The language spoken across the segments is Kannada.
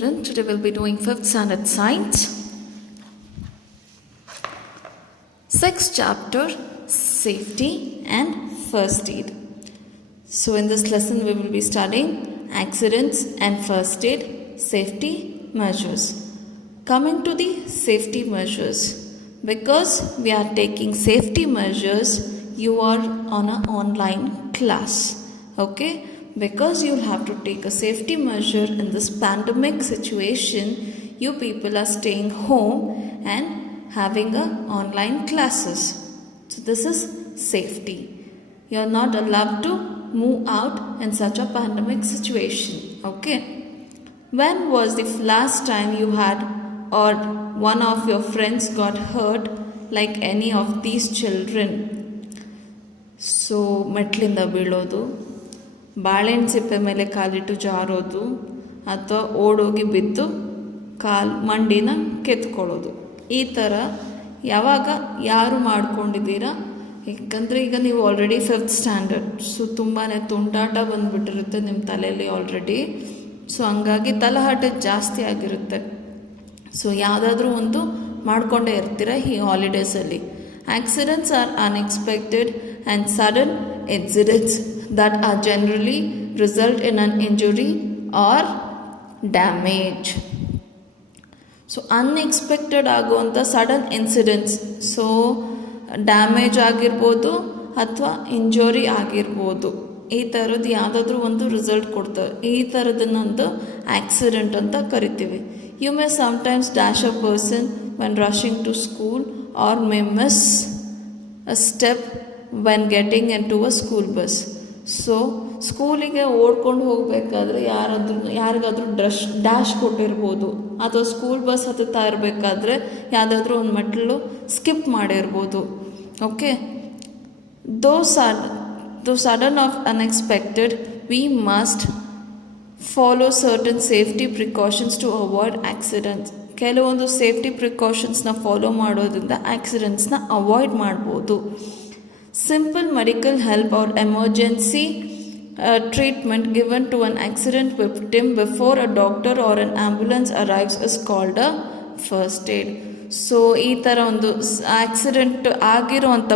children. Today we'll be doing 5th standard science. 6th chapter, safety and first aid. So in this lesson we will be studying accidents and first aid safety measures. Coming to the safety measures, because we are taking safety measures, you are on an online class. Okay, because you'll have to take a safety measure in this pandemic situation. You people are staying home and having a online classes. So this is safety. You are not allowed to move out in such a pandemic situation. Okay, when was the last time you had or one of your friends got hurt like any of these children? So ಮೆಟ್ಲಿಂದ ಬೀಳೋದು, ಬಾಳೆಹಣ್ಣು ಸಿಪ್ಪೆ ಮೇಲೆ ಕಾಲಿಟ್ಟು ಜಾರೋದು, ಅಥವಾ ಓಡೋಗಿ ಬಿದ್ದು ಮಂಡಿನ ಕೆತ್ಕೊಳ್ಳೋದು, ಈ ಥರ ಯಾವಾಗ ಯಾರು ಮಾಡ್ಕೊಂಡಿದ್ದೀರಾ? ಯಾಕಂದರೆ ಈಗ ನೀವು ಆಲ್ರೆಡಿ 5th ಸ್ಟ್ಯಾಂಡರ್ಡ್, ಸೊ ತುಂಬಾ ತುಂಟಾಟ ಬಂದುಬಿಟ್ಟಿರುತ್ತೆ ನಿಮ್ಮ ತಲೆಯಲ್ಲಿ ಆಲ್ರೆಡಿ. ಸೊ ಹಂಗಾಗಿ ತಲೆಹರಟೆ ಜಾಸ್ತಿ ಆಗಿರುತ್ತೆ. ಸೊ ಯಾವುದಾದ್ರೂ ಒಂದು ಮಾಡಿಕೊಂಡೇ ಇರ್ತೀರ ಈ ಹಾಲಿಡೇಸಲ್ಲಿ. Accidents are unexpected and sudden incidents that are generally result in an injury or damage. So unexpected ಆಗುವಂಥ ಸಡನ್ ಇನ್ಸಿಡೆಂಟ್ಸ್, ಸೊ ಡ್ಯಾಮೇಜ್ ಆಗಿರ್ಬೋದು ಅಥವಾ ಇಂಜುರಿ ಆಗಿರ್ಬೋದು, ಈ ಥರದ್ದು ಯಾವುದಾದ್ರೂ ಒಂದು ರಿಸಲ್ಟ್ ಕೊಡ್ತವೆ. ಈ ಥರದನ್ನೊಂದು ಆಕ್ಸಿಡೆಂಟ್ ಅಂತ ಕರಿತೀವಿ. You may sometimes dash a person when rushing to school or may miss a step when getting into a school bus. So ಸ್ಕೂಲಿಗೆ ಓಡ್ಕೊಂಡು ಹೋಗಬೇಕಾದ್ರೆ ಯಾರಿಗಾದ್ರೂ ಡ್ಯಾಶ್ ಕೊಟ್ಟಿರ್ಬೋದು, ಅಥವಾ ಸ್ಕೂಲ್ ಬಸ್ ಹತ್ತುತ್ತಾ ಇರಬೇಕಾದ್ರೆ ಯಾವುದಾದ್ರೂ ಒಂದು ಮೆಟ್ಲು ಸ್ಕಿಪ್ ಮಾಡಿರ್ಬೋದು. Okay, though sudden of unexpected we must follow certain safety precautions to avoid accidents. ಕೆಲವೊಂದು ಸೇಫ್ಟಿ ಪ್ರಿಕಾಷನ್ಸ್ನ ಫಾಲೋ ಮಾಡೋದ್ರಿಂದ ಆಕ್ಸಿಡೆಂಟ್ಸ್ನ ಅವಾಯ್ಡ್ ಮಾಡ್ಬೋದು. Simple medical help or emergency treatment given to an accident victim before a doctor or an ambulance arrives is called a first aid. So ಈ ಥರ ಒಂದು ಆಕ್ಸಿಡೆಂಟ್ ಆಗಿರೋವಂಥ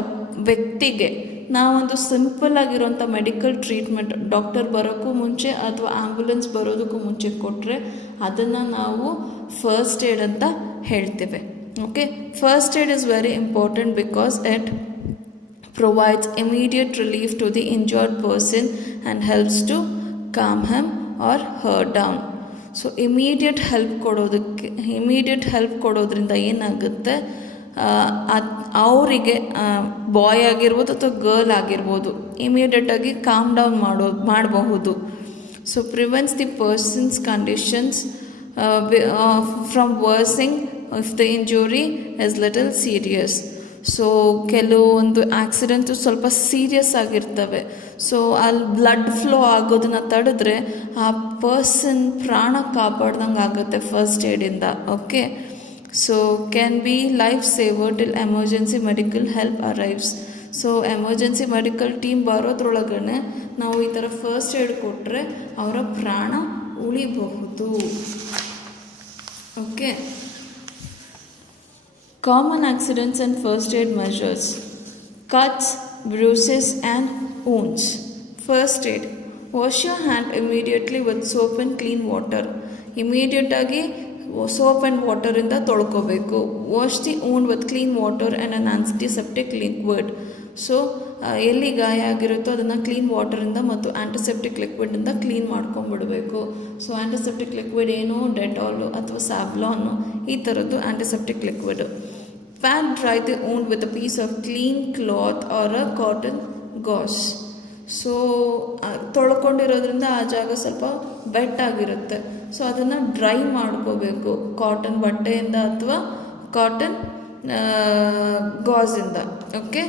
ವ್ಯಕ್ತಿಗೆ ನಾವೊಂದು ಸಿಂಪಲ್ ಆಗಿರೋಂಥ ಮೆಡಿಕಲ್ ಟ್ರೀಟ್ಮೆಂಟ್ ಡಾಕ್ಟರ್ ಬರೋಕ್ಕೂ ಮುಂಚೆ ಅಥವಾ ಆ್ಯಂಬುಲೆನ್ಸ್ ಬರೋದಕ್ಕೂ ಮುಂಚೆ ಕೊಟ್ಟರೆ ಅದನ್ನು ನಾವು ಫಸ್ಟ್ ಏಡ್ ಅಂತ ಹೇಳ್ತೇವೆ. Okay, first aid is very important because it provides immediate relief to the injured person and helps to calm him or her down. So immediate help ಕೊಡೋದ್ರಿಂದ ಏನಾಗುತ್ತೆ, ಅವರಿಗೆ ಬಾಯ್ ಆಗಿರ್ಬೋದು ಅಥವಾ ಗರ್ಲ್ ಆಗಿರ್ಬೋದು ಇಮಿಡಿಯೇಟಾಗಿ ಕಾಮ್ ಡೌನ್ ಮಾಡಬಹುದು. So prevents the person's conditions from worsening if the injury is little serious. So ಕೆಲವೊಂದು ಆಕ್ಸಿಡೆಂಟು ಸ್ವಲ್ಪ ಸೀರಿಯಸ್ ಆಗಿರ್ತವೆ. ಸೊ ಅಲ್ಲಿ ಬ್ಲಡ್ ಫ್ಲೋ ಆಗೋದನ್ನ ತಡೆದ್ರೆ ಆ ಪರ್ಸನ್ ಪ್ರಾಣ ಕಾಪಾಡ್ದಂಗೆ ಆಗುತ್ತೆ ಫಸ್ಟ್ ಏಡಿಂದ. Okay, so can be life saver till emergency medical help arrives. So emergency medical team ಬರೋದ್ರೊಳಗಡೆ ನಾವು ಈ ಥರ ಫಸ್ಟ್ ಏಡ್ ಕೊಟ್ಟರೆ ಅವರ ಪ್ರಾಣ ಉಳಿಬಹುದು. Okay, common accidents and first aid measures: cuts, bruises and wounds. First aid: wash your hand immediately with soap and clean water. ಇಮಿಡಿಯೇಟಾಗಿ ಸೋಪ್ ಆ್ಯಂಡ್ ವಾಟರಿಂದ ತೊಳ್ಕೊಬೇಕು. Wash the wound with clean water and an antiseptic liquid. So ಎಲ್ಲಿ ಗಾಯ ಆಗಿರುತ್ತೋ ಅದನ್ನು ಕ್ಲೀನ್ ವಾಟರಿಂದ ಮತ್ತು ಆಂಟಿಸೆಪ್ಟಿಕ್ ಲಿಕ್ವಿಡಿಂದ ಕ್ಲೀನ್ ಮಾಡ್ಕೊಂಡ್ಬಿಡಬೇಕು. ಸೊ ಆಂಟಿಸೆಪ್ಟಿಕ್ ಲಿಕ್ವಿಡ್ ಏನು, ಡೆಟಾಲು ಅಥವಾ ಸ್ಯಾವ್ಲಾನು, ಈ ಥರದ್ದು antiseptic liquid. Pat dry the wound with a piece of clean cloth or a cotton gauze. So ತೊಳ್ಕೊಂಡಿರೋದ್ರಿಂದ ಆ ಜಾಗ ಸ್ವಲ್ಪ ಬೆಟ್ಟಾಗಿರುತ್ತೆ. ಸೊ ಅದನ್ನು ಡ್ರೈ ಮಾಡ್ಕೋಬೇಕು ಕಾಟನ್ ಬಟ್ಟೆಯಿಂದ ಅಥವಾ ಕಾಟನ್ ಗಾಝಿಂದ. Okay,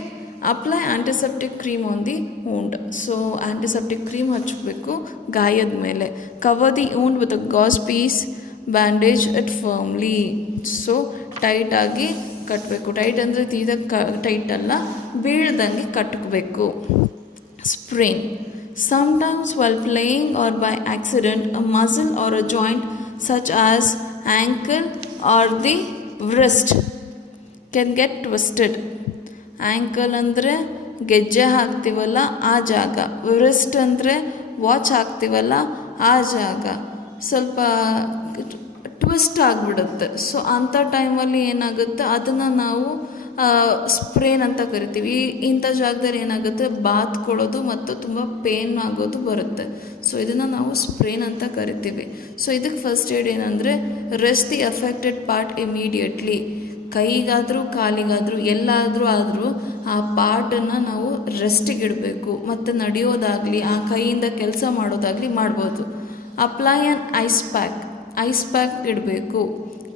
apply antiseptic cream on the wound. So antiseptic cream ಹಚ್ಚಬೇಕು ಗಾಯದ ಮೇಲೆ. Cover the wound with a gauze piece, bandage it firmly. So ಟೈಟಾಗಿ ಕಟ್ಟಬೇಕು. ಟೈಟ್ ಅಂದರೆ ತೀರಾ ಟೈಟ್ ಅಲ್ಲ, ಬೀಳ್ದಂಗೆ ಕಟ್ಟಬೇಕು. Sprain. Sometimes while playing or by accident, a muscle or a joint such as ankle or the wrist can get twisted. Ankle ಅಂದರೆ ಗೆಜ್ಜೆ ಹಾಕ್ತೀವಲ್ಲ ಆ ಜಾಗ, ರಿಸ್ಟ್ ಅಂದರೆ ವಾಚ್ ಹಾಕ್ತೀವಲ್ಲ ಆ ಜಾಗ ಸ್ವಲ್ಪ ಟ್ವಿಸ್ಟ್ ಆಗಿಬಿಡುತ್ತೆ. ಸೊ ಅಂಥ ಟೈಮಲ್ಲಿ ಏನಾಗುತ್ತೆ, ಅದನ್ನು ನಾವು ಸ್ಪ್ರೇನ್ ಅಂತ ಕರಿತೀವಿ. ಇಂಥ ಜಾಗದಲ್ಲಿ ಏನಾಗುತ್ತೆ, ಬಾತ್ ಕೊಡೋದು ಮತ್ತು ತುಂಬ ಪೇನ್ ಆಗೋದು ಬರುತ್ತೆ. ಸೊ ಇದನ್ನು ನಾವು ಸ್ಪ್ರೇನ್ ಅಂತ ಕರಿತೀವಿ. ಸೊ ಇದಕ್ಕೆ ಫಸ್ಟ್ ಏಡ್ ಏನಂದರೆ, rest the affected part immediately. ಕೈಗಾದರೂ ಕಾಲಿಗಾದರೂ ಎಲ್ಲಾದರೂ ಆದರೂ ಆ ಪಾರ್ಟನ್ನು ನಾವು ರೆಸ್ಟಿಗೆ ಇಡಬೇಕು. ಮತ್ತು ನಡೆಯೋದಾಗಲಿ ಆ ಕೈಯಿಂದ ಕೆಲಸ ಮಾಡೋದಾಗಲಿ ಮಾಡ್ಬೋದು. ಅಪ್ಲೈ ಆನ್ ಐಸ್ ಪ್ಯಾಕ್ ಇಡಬೇಕು.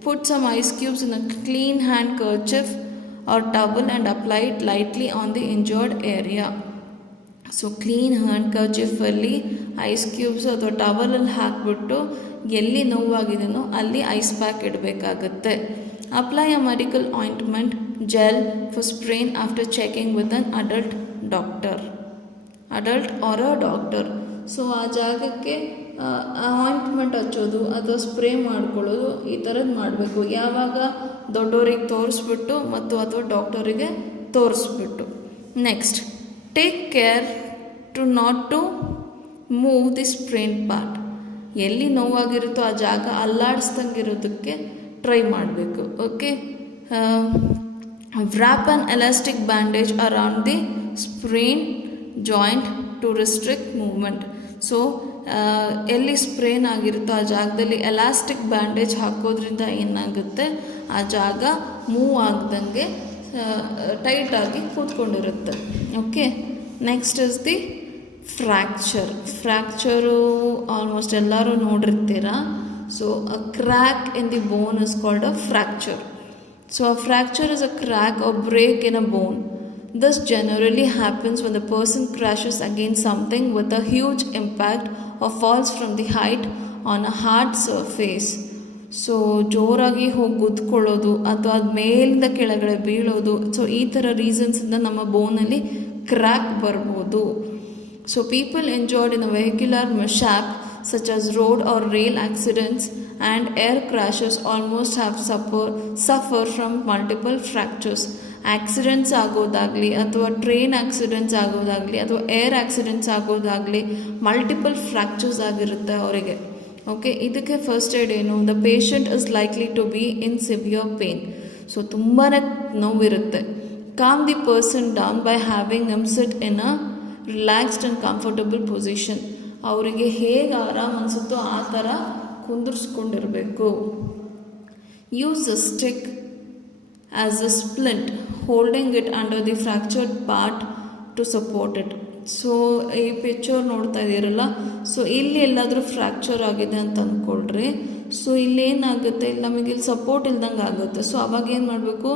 Put some ice cubes in a clean handkerchief or towel and apply it lightly on the injured area. So clean ಹ್ಯಾಂಡ್ ಕರ್ಚಿಫಲ್ಲಿ ಐಸ್ ಕ್ಯೂಬ್ಸ್ ಅಥವಾ ಟವಲಲ್ಲಿ ಹಾಕಿಬಿಟ್ಟು ಎಲ್ಲಿ ನೋವಾಗಿದೆಯೋ ಅಲ್ಲಿ ಐಸ್ ಪ್ಯಾಕ್ ಇಡಬೇಕಾಗತ್ತೆ. Apply a medical ointment gel for sprain after checking with an adult or a doctor. So ಆ ಜಾಗಕ್ಕೆ ಆಯಿಂಟ್ಮೆಂಟ್ ಹಚ್ಚೋದು ಅಥವಾ ಸ್ಪ್ರೇ ಮಾಡ್ಕೊಳ್ಳೋದು ಈ ಥರದ್ದು ಮಾಡಬೇಕು. ಯಾವಾಗ ದೊಡ್ಡವರಿಗೆ ತೋರಿಸ್ಬಿಟ್ಟು ಮತ್ತು ಅಥವಾ ಡಾಕ್ಟರಿಗೆ ತೋರಿಸ್ಬಿಟ್ಟು. Next, take care to not to move the sprain part. ಎಲ್ಲಿ ನೋವಾಗಿರುತ್ತೋ ಆ ಜಾಗ ಅಲ್ಲಾಡಿಸ್ದಂಗಿರೋದಕ್ಕೆ ಟ್ರೈ ಮಾಡಬೇಕು. Okay, wrap on elastic bandage around the sprain joint to restrict movement. So ಎಲ್ಲಿ ಸ್ಪ್ರೇನ್ ಆಗಿರುತ್ತೋ ಆ ಜಾಗದಲ್ಲಿ ಎಲಾಸ್ಟಿಕ್ ಬ್ಯಾಂಡೇಜ್ ಹಾಕೋದ್ರಿಂದ ಏನಾಗುತ್ತೆ, ಆ ಜಾಗ ಮೂವ್ ಆಗ್ದಂಗೆ ಟೈಟಾಗಿ ಕೂತ್ಕೊಂಡಿರುತ್ತೆ. Okay, next is the fracture almost ಎಲ್ಲರೂ ನೋಡಿರ್ತೀರ. So a crack in the bone is called a fracture. So a fracture is a crack or break in a bone. This generally happens when the person crashes against something with a huge impact or falls from the height on a hard surface. So ಜೋರಾಗಿ ಹೋಗಿ ಗುದ್ಕೊಳ್ಳೋದು ಅಥವಾ ಅದು ಮೇಲಿಂದ ಕೆಳಗಡೆ ಬೀಳೋದು. ಸೊ ಈ ಥರ ರೀಸನ್ಸಿಂದ ನಮ್ಮ ಬೋನಲ್ಲಿ ಕ್ರ್ಯಾಕ್ ಬರ್ಬೋದು. So people injured in a vehicular mishap such as road or rail accidents and air crashes almost have suffer from multiple fractures. Accidents ಆಗೋದಾಗಲಿ ಅಥವಾ ಟ್ರೈನ್ ಆಕ್ಸಿಡೆಂಟ್ಸ್ ಆಗೋದಾಗಲಿ ಅಥವಾ ಏರ್ ಆಕ್ಸಿಡೆಂಟ್ಸ್ ಆಗೋದಾಗಲಿ ಮಲ್ಟಿಪಲ್ ಫ್ರ್ಯಾಕ್ಚರ್ಸ್ ಆಗಿರುತ್ತೆ ಅವರಿಗೆ. ಓಕೆ, ಇದಕ್ಕೆ ಫಸ್ಟ್ ಏಡ್ ಏನು, the patient is likely to be in severe pain. So ತುಂಬಾ ನೋವಿರುತ್ತೆ. Calm the person down by having him sit in a relaxed and comfortable position. ಅವರಿಗೆ ಹೇಗೆ ಆರಾಮ್ ಅನಿಸುತ್ತೋ ಆ ಥರ ಕುಂದಿರಿಸ್ಕೊಂಡಿರಬೇಕು. Use a stick as a splint holding it under the fractured part to support it. So ಈ ಪಿಕ್ಚರ್ ನೋಡ್ತಾ ಇದ್ದೀರಲ್ಲ, ಸೊ ಇಲ್ಲಿ ಎಲ್ಲಾದರೂ ಫ್ರ್ಯಾಕ್ಚರ್ ಆಗಿದೆ ಅಂತ ಅಂದ್ಕೊಳ್ರಿ. ಸೊ ಇಲ್ಲೇನಾಗುತ್ತೆ, ಇಲ್ಲಿ ನಮಗೆ ಇಲ್ಲಿ ಸಪೋರ್ಟ್ ಇಲ್ದಂಗೆ ಆಗುತ್ತೆ. ಸೊ ಅವಾಗ ಏನು ಮಾಡಬೇಕು,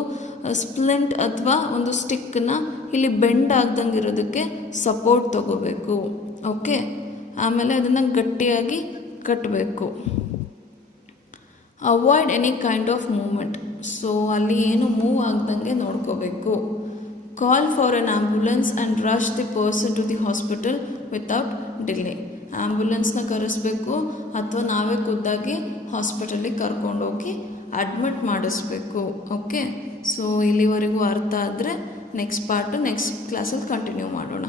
ಸ್ಪ್ಲಿಂಟ್ ಅಥವಾ ಒಂದು ಸ್ಟಿಕ್ಕನ್ನ ಇಲ್ಲಿ ಬೆಂಡ್ ಆಗ್ದಂಗೆ ಇರೋದಕ್ಕೆ ಸಪೋರ್ಟ್ ತೊಗೋಬೇಕು. ಓಕೆ, ಆಮೇಲೆ ಅದನ್ನು ಗಟ್ಟಿಯಾಗಿ ಕಟ್ಟಬೇಕು. Avoid any kind of movement. So ಅಲ್ಲಿ ಏನು ಮೂವ್ ಆಗ್ದಂಗೆ ನೋಡ್ಕೋಬೇಕು. Call for an ambulance and rush the person to the hospital without delay. ಆ್ಯಂಬುಲೆನ್ಸ್ನ ಕರೆಸಬೇಕು ಅಥವಾ ನಾವೇ ಖುದ್ದಾಗಿ ಹಾಸ್ಪಿಟಲಿಗೆ ಕರ್ಕೊಂಡೋಗಿ ಅಡ್ಮಿಟ್ ಮಾಡಿಸ್ಬೇಕು. ಓಕೆ, ಸೊ ಇಲ್ಲಿವರೆಗೂ ಅರ್ಥ ಆದರೆ ನೆಕ್ಸ್ಟ್ ಪಾರ್ಟು ನೆಕ್ಸ್ಟ್ ಕ್ಲಾಸಲ್ಲಿ ಕಂಟಿನ್ಯೂ ಮಾಡೋಣ.